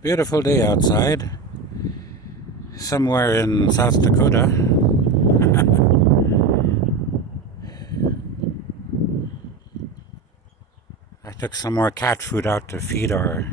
Beautiful day outside, somewhere in South Dakota. I took some more cat food out to feed our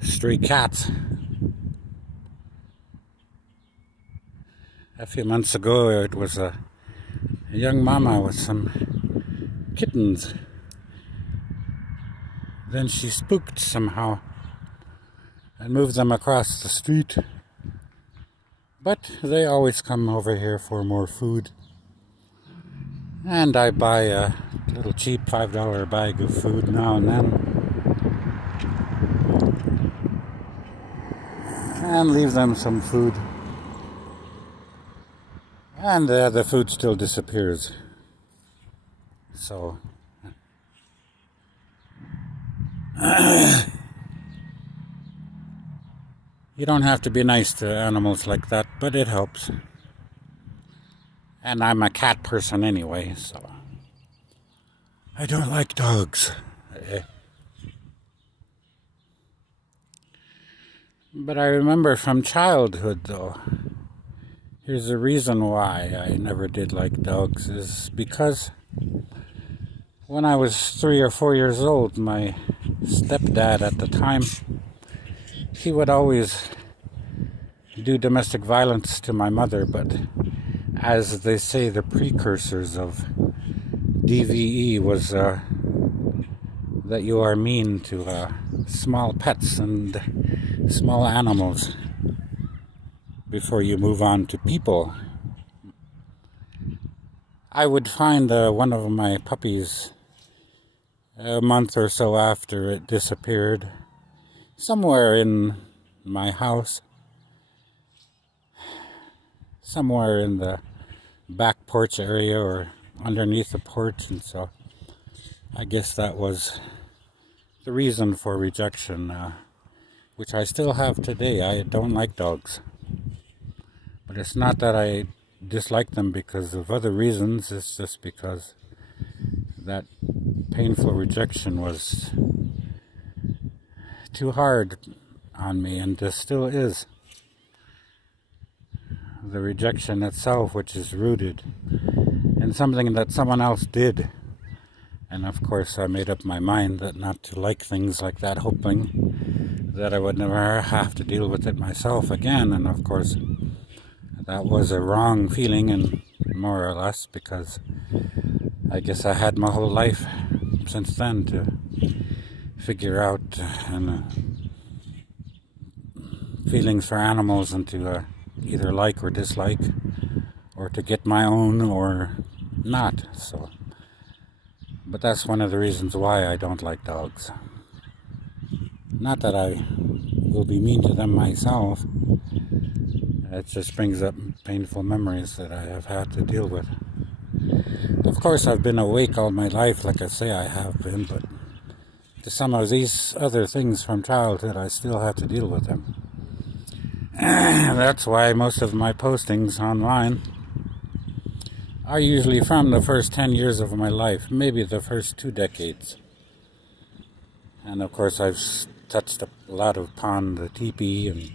stray cats. A few months ago, it was a young mama with some kittens. Then she spooked somehow and moved them across the street. But they always come over here for more food. And I buy a little cheap $5 bag of food now and then. And leave them some food. And the food still disappears. So you don't have to be nice to animals like that, but it helps. And I'm a cat person anyway, so I don't like dogs. But I remember from childhood, though, here's the reason why I never did like dogs, is because when I was 3 or 4 years old, my stepdad at the time, he would always do domestic violence to my mother, but as they say, the precursors of DVE was that you are mean to small pets and small animals before you move on to people. I would find one of my puppies a month or so after it disappeared, somewhere in my house, somewhere in the back porch area or underneath the porch, and so I guess that was the reason for rejection, which I still have today. I don't like dogs, but it's not that I dislike them because of other reasons. It's just because that painful rejection was too hard on me, and this still is. The rejection itself, which is rooted in something that someone else did. And of course I made up my mind that not to like things like that, hoping that I would never have to deal with it myself again. And of course that was a wrong feeling, and more or less, because I guess I had my whole life since then to figure out feelings for animals, and to either like or dislike, or to get my own or not. So, but that's one of the reasons why I don't like dogs. Not that I will be mean to them myself. It just brings up painful memories that I have had to deal with. Of course, I've been awake all my life, like I say I have been, but to some of these other things from childhood, I still have to deal with them. That's why most of my postings online are usually from the first 10 years of my life, maybe the first 2 decades. And of course I've touched a lot upon the teepee and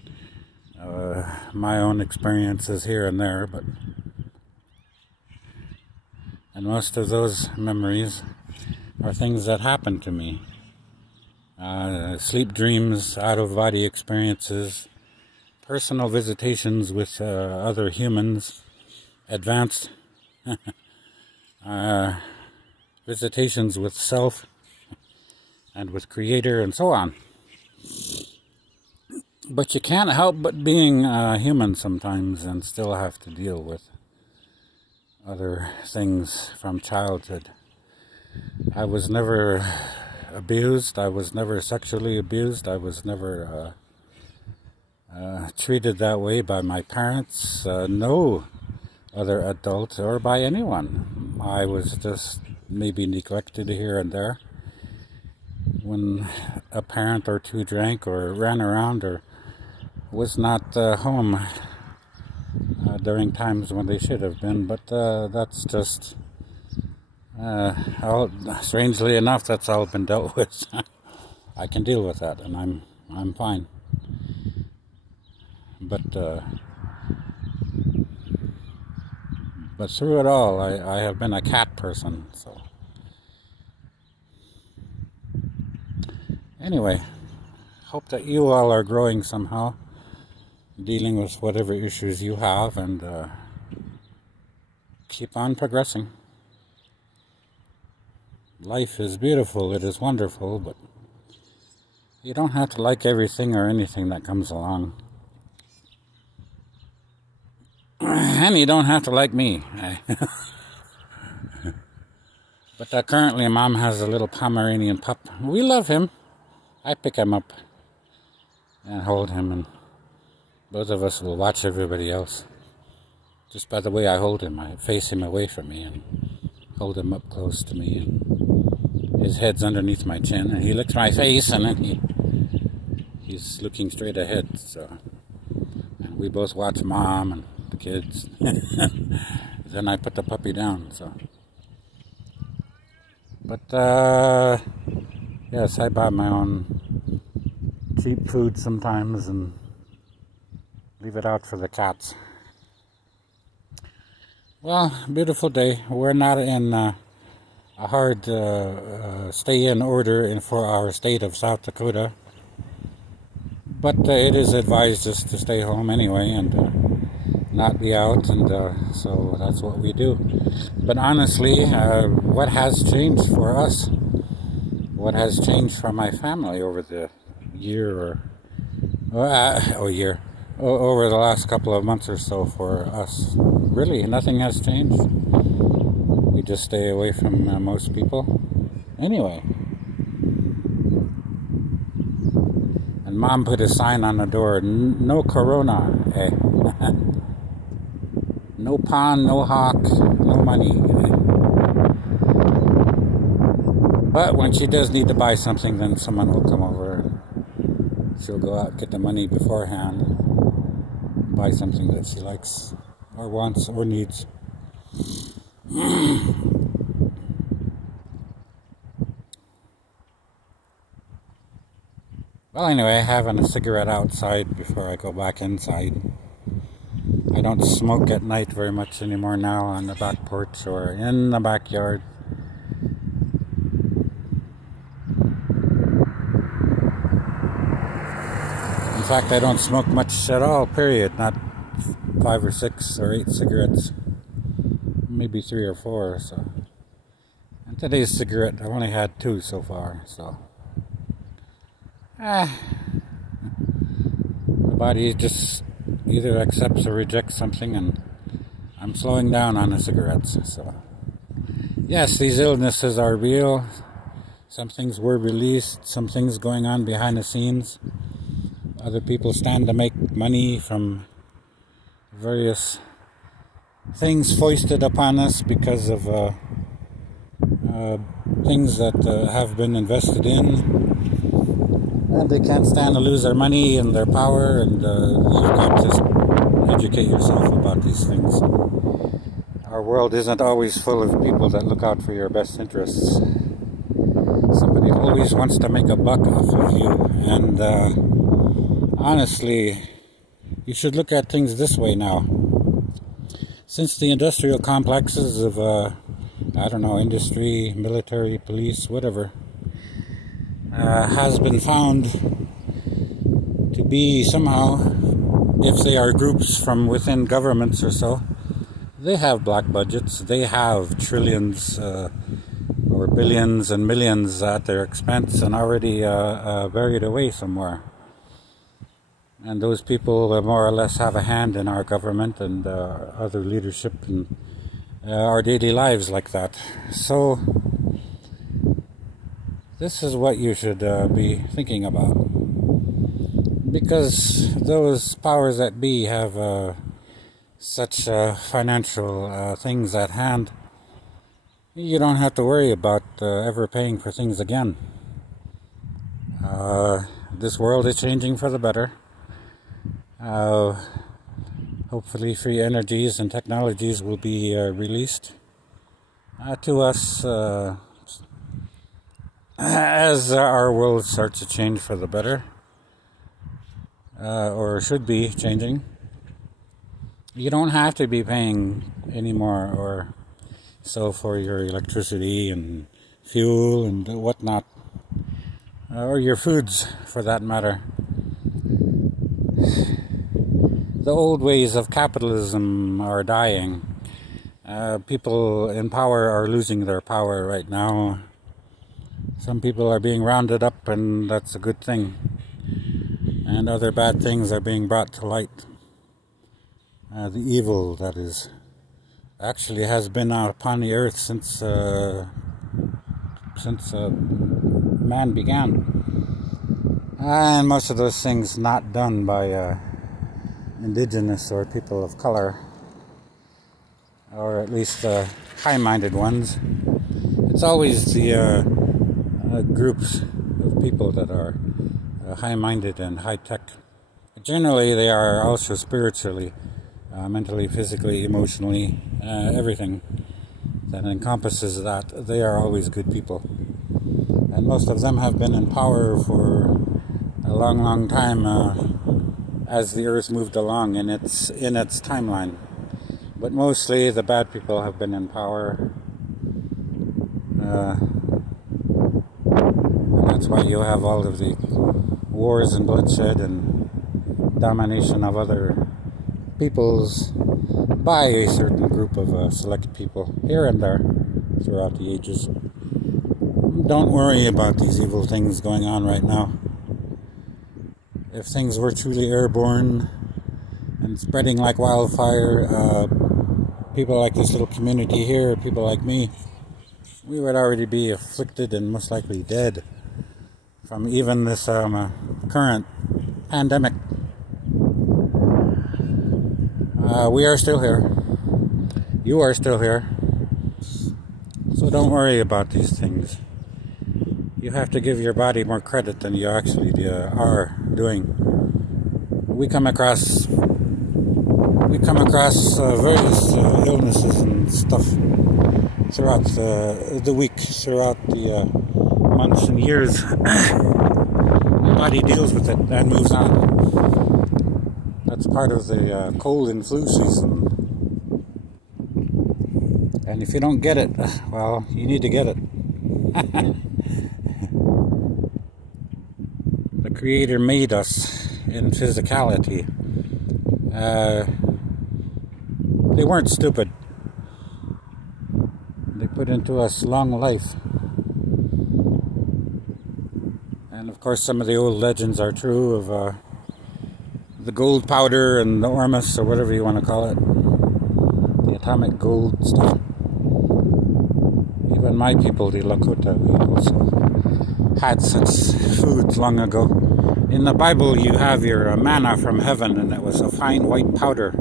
my own experiences here and there, and most of those memories are things that happened to me. Sleep dreams, out-of-body experiences, personal visitations with other humans, advanced visitations with self and with Creator, and so on. But you can't help but being human sometimes and still have to deal with other things from childhood. I was never abused. I was never sexually abused. I was never treated that way by my parents, no other adult, or by anyone. I was just maybe neglected here and there when a parent or two drank or ran around or was not home during times when they should have been. But that's just strangely enough, that's all been dealt with. I can deal with that, and I'm fine. but through it all, I have been a cat person. So anyway, hope that you all are growing somehow, dealing with whatever issues you have, and keep on progressing. Life is beautiful, it is wonderful, but you don't have to like everything or anything that comes along. And you don't have to like me. But currently Mom has a little Pomeranian pup. We love him. I pick him up and hold him, and both of us will watch everybody else. Just by the way I hold him, I face him away from me and hold him up close to me. And his head's underneath my chin, and he licks my face, and then he's looking straight ahead. So, and we both watch Mom and the kids. Then I put the puppy down. So, but yes, I buy my own cheap food sometimes and leave it out for the cats. Well, beautiful day. We're not in a hard stay-in order for our state of South Dakota, but it is advised us to stay home anyway and not be out, and so that's what we do. But honestly, what has changed for us, what has changed for my family over the year over the last couple of months or so for us, really nothing has changed. We just stay away from most people anyway. And Mom put a sign on the door, no corona, no pond, no hawk, no money. But when she does need to buy something, then someone will come over and she'll go out, get the money beforehand, buy something that she likes or wants or needs. Well, anyway, having a cigarette outside before I go back inside. I don't smoke at night very much anymore now on the back porch or in the backyard. In fact, I don't smoke much at all, period. Not 5 or 6 or 8 cigarettes. Maybe 3 or 4, so. And today's cigarette, I've only had 2 so far, so. The body just either accepts or rejects something, and I'm slowing down on the cigarettes, so. Yes, these illnesses are real. Some things were released, some things going on behind the scenes. Other people stand to make money from various things foisted upon us because of things that have been invested in. And they can't stand to lose their money and their power, and you've got to educate yourself about these things. Our world isn't always full of people that look out for your best interests. Somebody always wants to make a buck off of you, and honestly, you should look at things this way now. Since the industrial complexes of, I don't know, industry, military, police, whatever, has been found to be somehow, if they are groups from within governments or so, they have black budgets, they have trillions or billions and millions at their expense and already buried away somewhere. And those people more or less have a hand in our government and other leadership and our daily lives like that. So this is what you should be thinking about. Because those powers that be have such financial things at hand, you don't have to worry about ever paying for things again. This world is changing for the better. Hopefully free energies and technologies will be released to us as our world starts to change for the better. or should be changing. You don't have to be paying any more or so for your electricity and fuel and whatnot, or your foods for that matter. The old ways of capitalism are dying. People in power are losing their power right now. Some people are being rounded up, and that's a good thing. And other bad things are being brought to light. The evil that is actually has been out upon the earth since man began. And most of those things not done by indigenous or people of color, or at least high-minded ones. It's always the groups of people that are high-minded and high-tech. Generally, they are also spiritually, mentally, physically, emotionally, everything that encompasses that. They are always good people. And most of them have been in power for a long, long time as the earth moved along in its timeline. But mostly the bad people have been in power. And that's why you have all of the wars and bloodshed and domination of other peoples by a certain group of select people here and there throughout the ages. Don't worry about these evil things going on right now. If things were truly airborne and spreading like wildfire, people like this little community here, people like me, we would already be afflicted and most likely dead from even this current pandemic. We are still here. You are still here. So don't worry about these things. You have to give your body more credit than you actually are doing. We come across various illnesses and stuff throughout the week, throughout the months and years. The body deals with it and moves on. That's part of the cold and flu season. And if you don't get it, well, you need to get it. The Creator made us in physicality. They weren't stupid. They put into us long life. And of course some of the old legends are true of the gold powder and the Ormus, or whatever you want to call it. The atomic gold stuff. Even my people, the Lakota, we also had such foods long ago. In the Bible you have your manna from heaven, and it was a fine white powder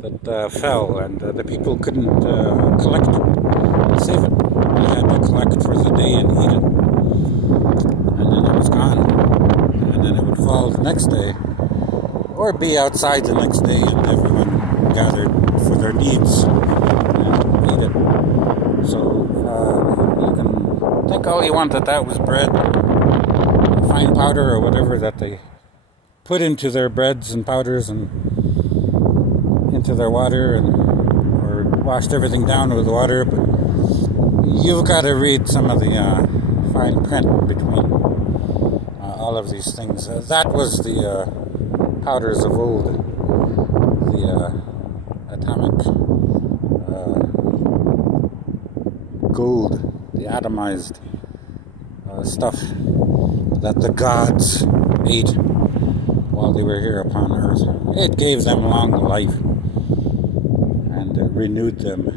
that fell, and the people couldn't collect it and save it. They had to collect for the day and eat it. And then it was gone. And then it would fall the next day, or be outside the next day, and everyone gathered for their needs and ate it. So you can think all you want that was bread, fine powder or whatever that they put into their breads and powders and into their water, and or washed everything down with water. But you've got to read some of the fine print between all of these things. That was the powders of old, the atomic gold, the atomized stuff that the gods ate while they were here upon earth. It gave them long life and renewed them.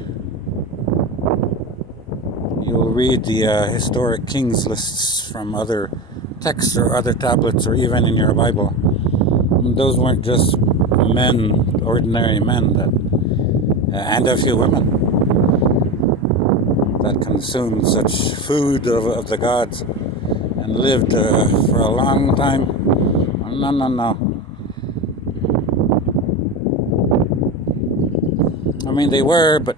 You'll read the historic kings lists from other texts or other tablets, or even in your Bible. Those weren't just men, ordinary men, and a few women that consumed such food of the gods and lived for a long time. No. I mean, they were, but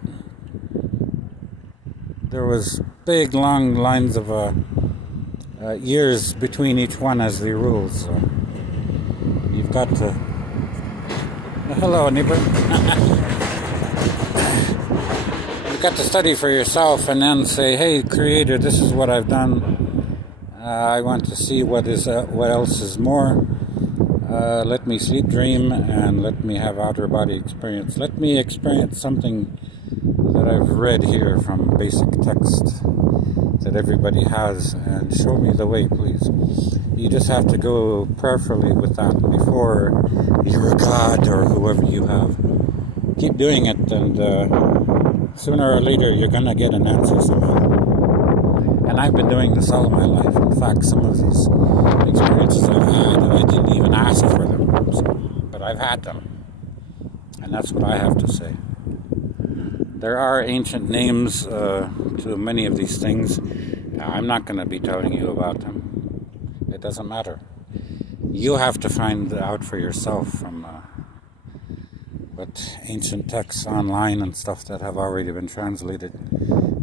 there was big, long lines of years between each one as they ruled. So got to... Hello, neighbor. You've got to study for yourself and then say, hey, Creator, this is what I've done. I want to see what else is more. Let me sleep dream and let me have outer body experience. Let me experience something that I've read here from basic text that everybody has, and show me the way, please. You just have to go prayerfully with that before you're a god or whoever you have. Keep doing it, and sooner or later you're gonna get an answer somehow. And I've been doing this all my life. In fact, some of these experiences I've had, I didn't even ask for them, but I've had them. And that's what I have to say. There are ancient names to many of these things. I'm not going to be telling you about them. It doesn't matter. You have to find out for yourself from what ancient texts online and stuff that have already been translated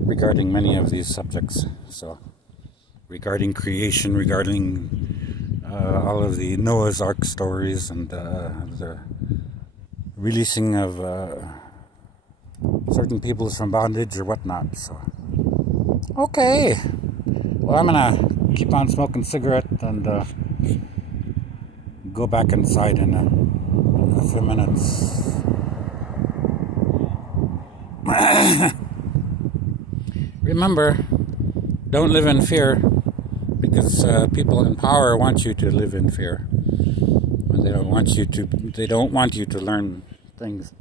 regarding many of these subjects. So, regarding creation, regarding all of the Noah's Ark stories and the releasing of certain peoples from bondage or whatnot. So, okay. Well, I'm gonna keep on smoking cigarette and go back inside in a few minutes. Remember, don't live in fear, because people in power want you to live in fear. And they don't want you to learn things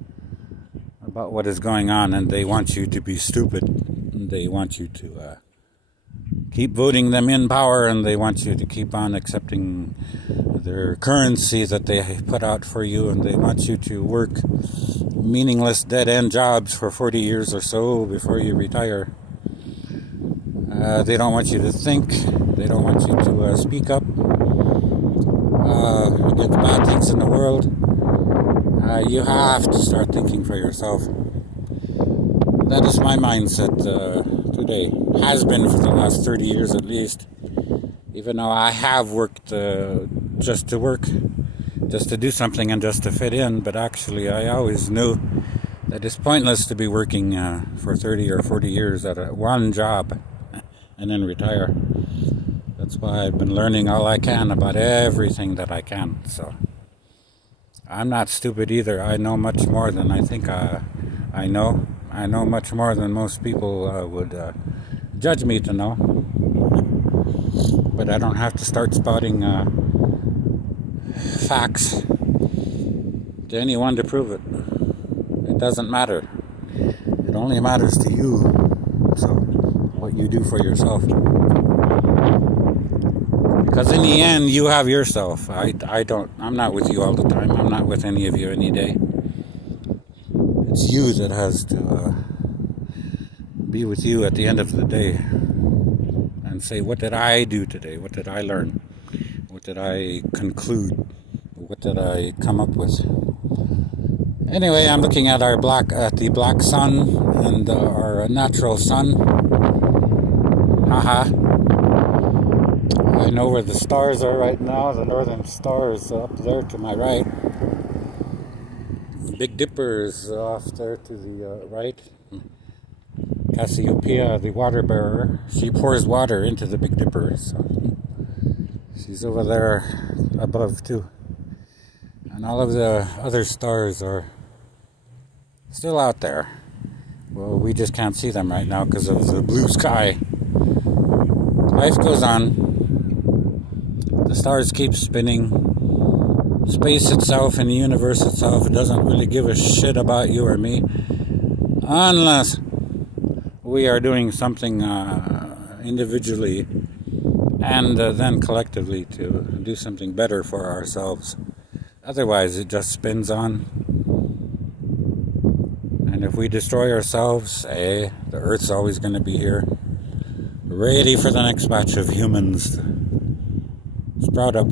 about what is going on, and they want you to be stupid. And they want you to keep voting them in power, and they want you to keep on accepting their currency that they put out for you, and they want you to work meaningless dead-end jobs for 40 years or so before you retire. They don't want you to think. They don't want you to speak up against bad things in the world. You have to start thinking for yourself. That is my mindset today. Has been for the last 30 years at least. Even though I have worked just to work, just to do something and just to fit in, but actually I always knew that it's pointless to be working for 30 or 40 years at one job and then retire. That's why I've been learning all I can about everything that I can. So I'm not stupid either. I know much more than I think I know. I know much more than most people would judge me to know. But I don't have to start spouting facts to anyone to prove it. It doesn't matter. It only matters to you. So, what you do for yourself. Because in the end, you have yourself. I'm not with you all the time. I'm not with any of you any day. It's you that has to be with you at the end of the day and say, what did I do today? What did I learn? What did I conclude? What did I come up with? Anyway, I'm looking at the black sun and our natural sun. Haha. I know where the stars are right now. The northern star is up there to my right. Big Dipper is off there to the right. Cassiopeia, the water bearer, she pours water into the Big Dipper. So she's over there above too. And all of the other stars are still out there. Well, we just can't see them right now because of the blue sky. Life goes on. The stars keep spinning. Space itself and the universe itself doesn't really give a shit about you or me, unless we are doing something individually and then collectively to do something better for ourselves. Otherwise, it just spins on. And if we destroy ourselves, the Earth's always going to be here, ready for the next batch of humans to sprout up.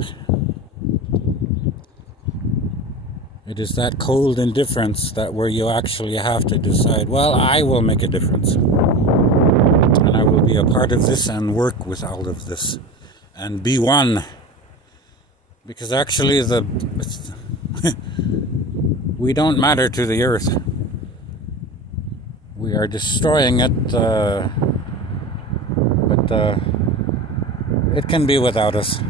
It is that cold indifference that where you actually have to decide, well, I will make a difference. And I will be a part of this and work with all of this. And be one Because actually we don't matter to the earth. We are destroying it, but it can be without us.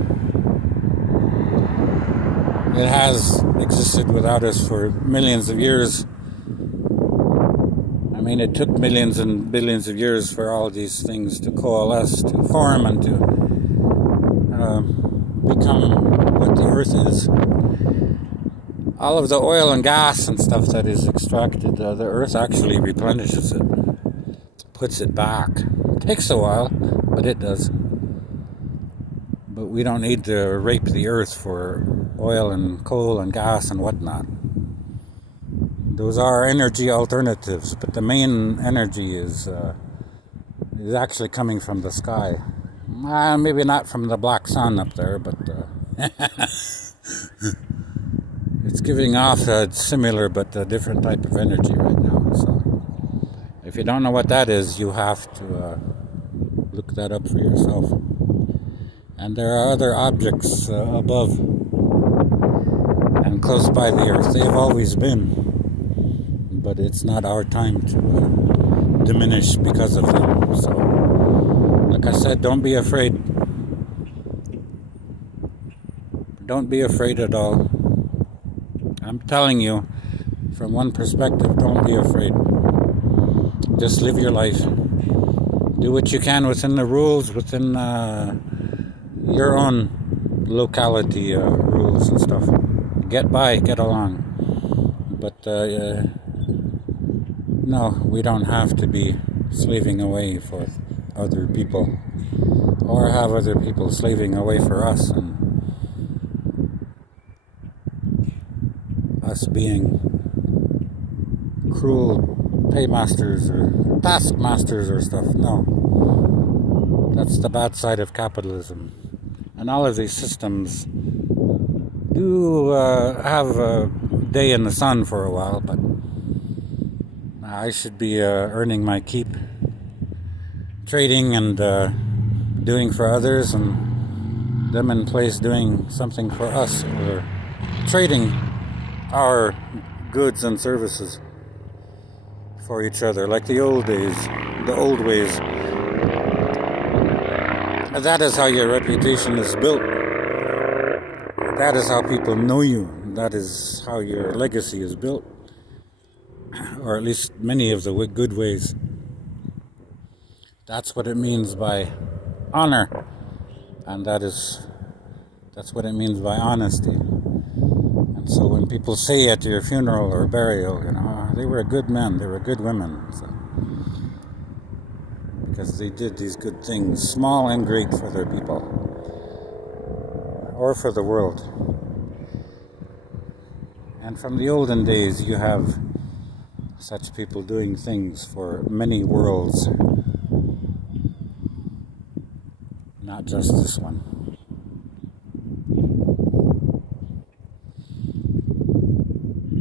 It has existed without us for millions of years. I mean, it took millions and billions of years for all these things to coalesce, to form, and to become what the earth is. All of the oil and gas and stuff that is extracted, the earth actually replenishes it, puts it back. It takes a while, but it does. But we don't need to rape the earth for oil and coal and gas and whatnot. Those are energy alternatives, but the main energy is actually coming from the sky. Maybe not from the black sun up there, but it's giving off a similar but a different type of energy right now. So if you don't know what that is, you have to look that up for yourself. And there are other objects above and close by the earth. They've always been, but it's not our time to diminish because of them. So, like I said, don't be afraid. Don't be afraid at all. I'm telling you, from one perspective, don't be afraid. Just live your life. Do what you can within the rules, within your own locality rules and stuff. Get by, get along. But no, we don't have to be slaving away for other people, or have other people slaving away for us, and us being cruel paymasters or taskmasters or stuff. No, that's the bad side of capitalism. And all of these systems do have a day in the sun for a while, but I should be earning my keep, trading and doing for others, and them in place doing something for us, or trading our goods and services for each other, like the old days, the old ways. That is how your reputation is built. That is how people know you. That is how your legacy is built. Or at least many of the good ways. That's what it means by honor. And that's what it means by honesty. And so when people say at your funeral or burial, you know, they were good men, they were good women. So, because they did these good things, small and great, for their people. Or for the world. And from the olden days, you have such people doing things for many worlds. Not just this one.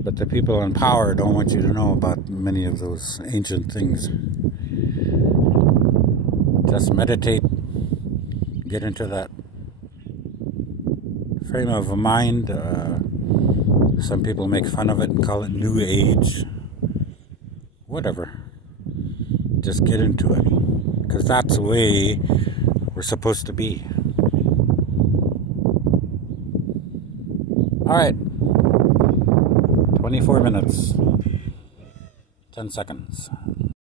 But the people in power don't want you to know about many of those ancient things. Just meditate, get into that frame of a mind. Some people make fun of it and call it New Age. Whatever. Just get into it. Because that's the way we're supposed to be. Alright. 24 minutes. 10 seconds.